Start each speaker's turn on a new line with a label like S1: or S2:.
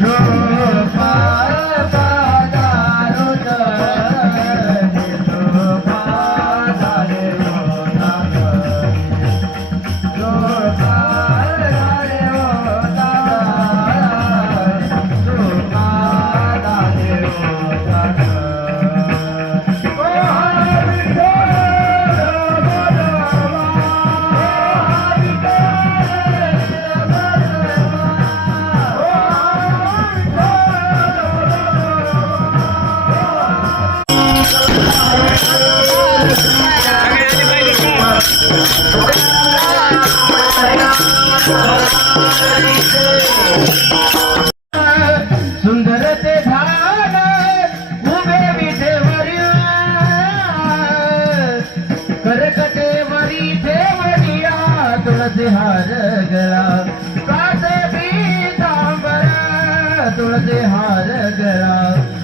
S1: no. तुळसी हार गरा.